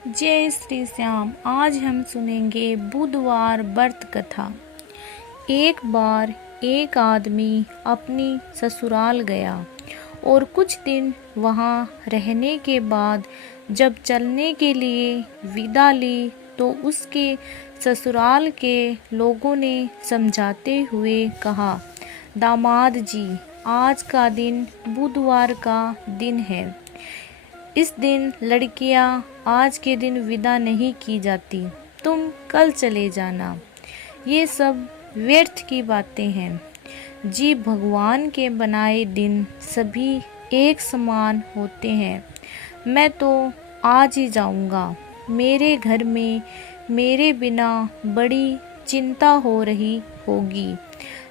जय श्री श्याम। आज हम सुनेंगे बुधवार व्रत कथा। एक बार एक आदमी अपनी ससुराल गया और कुछ दिन वहाँ रहने के बाद जब चलने के लिए विदा ली तो उसके ससुराल के लोगों ने समझाते हुए कहा, दामाद जी, आज का दिन बुधवार का दिन है। इस दिन लड़कियां आज के दिन विदा नहीं की जाती, तुम कल चले जाना। ये सब व्यर्थ की बातें हैं जी। भगवान के बनाए दिन सभी एक समान होते हैं। मैं तो आज ही जाऊंगा। मेरे घर में मेरे बिना बड़ी चिंता हो रही होगी।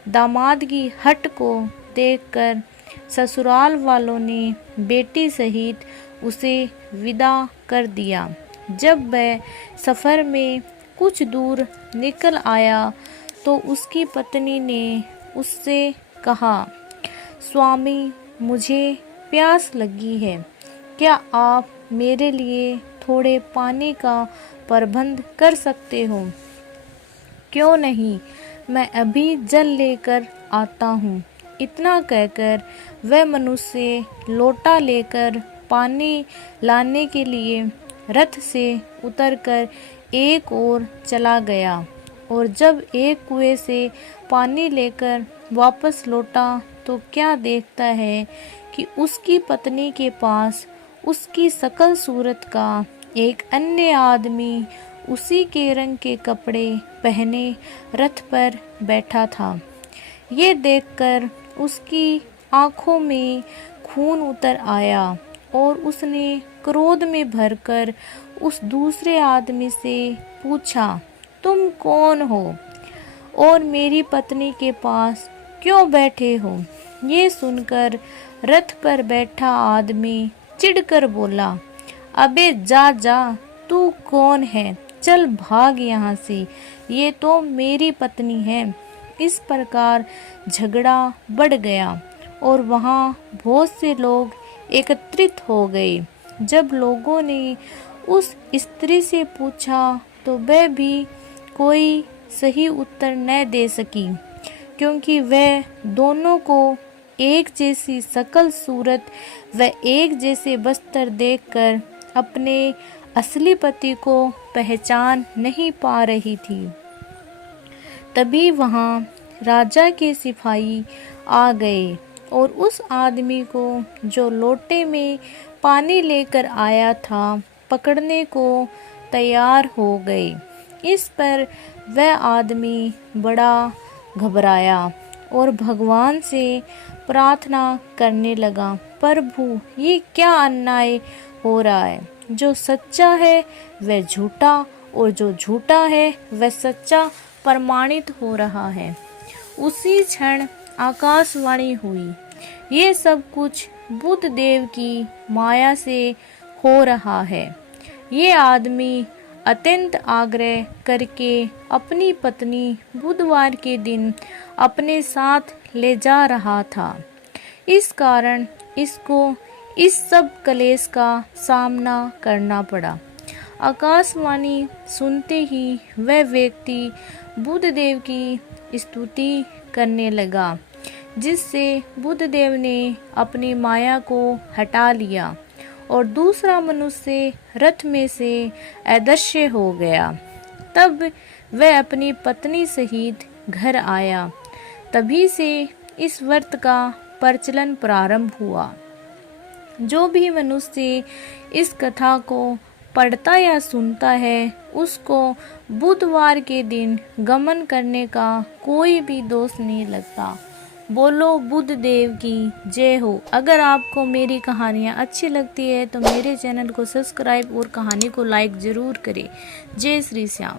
दामाद की हट को देखकर ससुराल वालों ने बेटी सहित उसे विदा कर दिया। जब वह सफ़र में कुछ दूर निकल आया तो उसकी पत्नी ने उससे कहा, स्वामी, मुझे प्यास लगी है, क्या आप मेरे लिए थोड़े पानी का प्रबंध कर सकते हो? क्यों नहीं, मैं अभी जल लेकर आता हूँ। इतना कहकर वह मनुष्य लोटा लेकर पानी लाने के लिए रथ से उतरकर एक ओर चला गया और जब एक कुएं से पानी लेकर वापस लौटा तो क्या देखता है कि उसकी पत्नी के पास उसकी सकल सूरत का एक अन्य आदमी उसी के रंग के कपड़े पहने रथ पर बैठा था। ये देखकर उसकी आंखों में खून उतर आया और उसने क्रोध में भरकर उस दूसरे आदमी से पूछा, तुम कौन हो और मेरी पत्नी के पास क्यों बैठे हो? ये सुनकर रथ पर बैठा आदमी चिढ़कर बोला, अबे जा जा, तू कौन है? चल भाग यहाँ से, ये तो मेरी पत्नी है। इस प्रकार झगड़ा बढ़ गया और वहाँ बहुत से लोग एकत्रित हो गए। जब लोगों ने उस स्त्री से पूछा तो वह भी कोई सही उत्तर न दे सकी, क्योंकि वह दोनों को एक जैसी सकल सूरत व एक जैसे वस्त्र देखकर अपने असली पति को पहचान नहीं पा रही थी। तभी वहाँ राजा के सिपाही आ गए और उस आदमी को जो लोटे में पानी लेकर आया था पकड़ने को तैयार हो गए। इस पर वह आदमी बड़ा घबराया और भगवान से प्रार्थना करने लगा, प्रभु, ये क्या अन्याय हो रहा है? जो सच्चा है वह झूठा और जो झूठा है वह सच्चा प्रमाणित हो रहा है। उसी क्षण आकाशवाणी हुई, ये सब कुछ बुध देव की माया से हो रहा है। ये आदमी अत्यंत आग्रह करके अपनी पत्नी बुधवार के दिन अपने साथ ले जा रहा था। इस कारण इसको इस सब कलेश का सामना करना पड़ा। आकाशवाणी सुनते ही वह व्यक्ति बुधदेव की स्तुति करने लगा, जिससे बुधदेव ने अपनी माया को हटा लिया और दूसरा मनुष्य रथ में से अदृश्य हो गया। तब वह अपनी पत्नी सहित घर आया। तभी से इस व्रत का प्रचलन प्रारंभ हुआ। जो भी मनुष्य इस कथा को पढ़ता या सुनता है उसको बुधवार के दिन गमन करने का कोई भी दोष नहीं लगता। बोलो बुध देव की जय हो। अगर आपको मेरी कहानियाँ अच्छी लगती है तो मेरे चैनल को सब्सक्राइब और कहानी को लाइक ज़रूर करें। जय श्री श्याम।